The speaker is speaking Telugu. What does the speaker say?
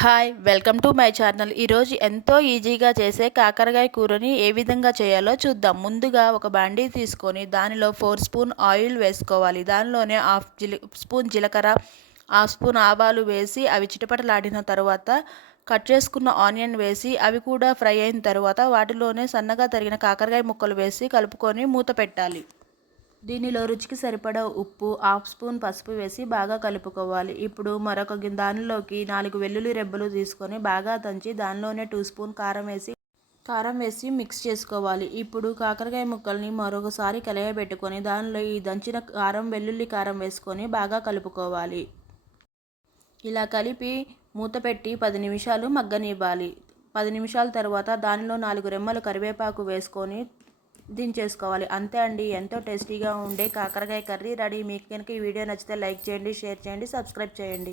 Hi welcome to my channel. ఈరోజు ఎంతో ఈజీగా చేసే కాకరకాయ కూరని ఏ విధంగా చేయాలో చూద్దాం. ముందుగా ఒక బాండీ తీసుకొని దానిలో 4 స్పూన్ ఆయిల్ వేసుకోవాలి. దానిలోనే హాఫ్ స్పూన్ జీలకర్ర, హాఫ్ స్పూన్ ఆవాలు వేసి అవి చిటపటలాడిన తర్వాత కట్ చేసుకున్న ఆనియన్ వేసి అవి కూడా ఫ్రై అయిన తర్వాత వాటిలోనే సన్నగా తరిగిన కాకరకాయ ముక్కలు వేసి కలుపుకొని మూత పెట్టాలి. దీనిలో రుచికి సరిపడా ఉప్పు, హాఫ్ స్పూన్ పసుపు వేసి బాగా కలుపుకోవాలి. ఇప్పుడు మరొక దానిలోకి 4 వెల్లుల్లి రెబ్బలు తీసుకొని బాగా దంచి దానిలోనే 2 స్పూన్ కారం వేసి మిక్స్ చేసుకోవాలి. ఇప్పుడు కాకరకాయ ముక్కల్ని మరొకసారి కలయబెట్టుకొని దానిలో ఈ దంచిన వెల్లుల్లి కారం వేసుకొని బాగా కలుపుకోవాలి. ఇలా కలిపి మూత పెట్టి 10 నిమిషాలు మగ్గనివ్వాలి. 10 నిమిషాల తర్వాత దానిలో 4 రెమ్మలు కరివేపాకు వేసుకొని దించేసుకోవాలి. అంతే అండి, ఎంతో టేస్టీగా ఉండే కాకరకాయ కర్రీ రెడీ. మీకు కనుక ఈ వీడియో నచ్చితే లైక్ చేయండి, షేర్ చేయండి, సబ్స్క్రైబ్ చేయండి.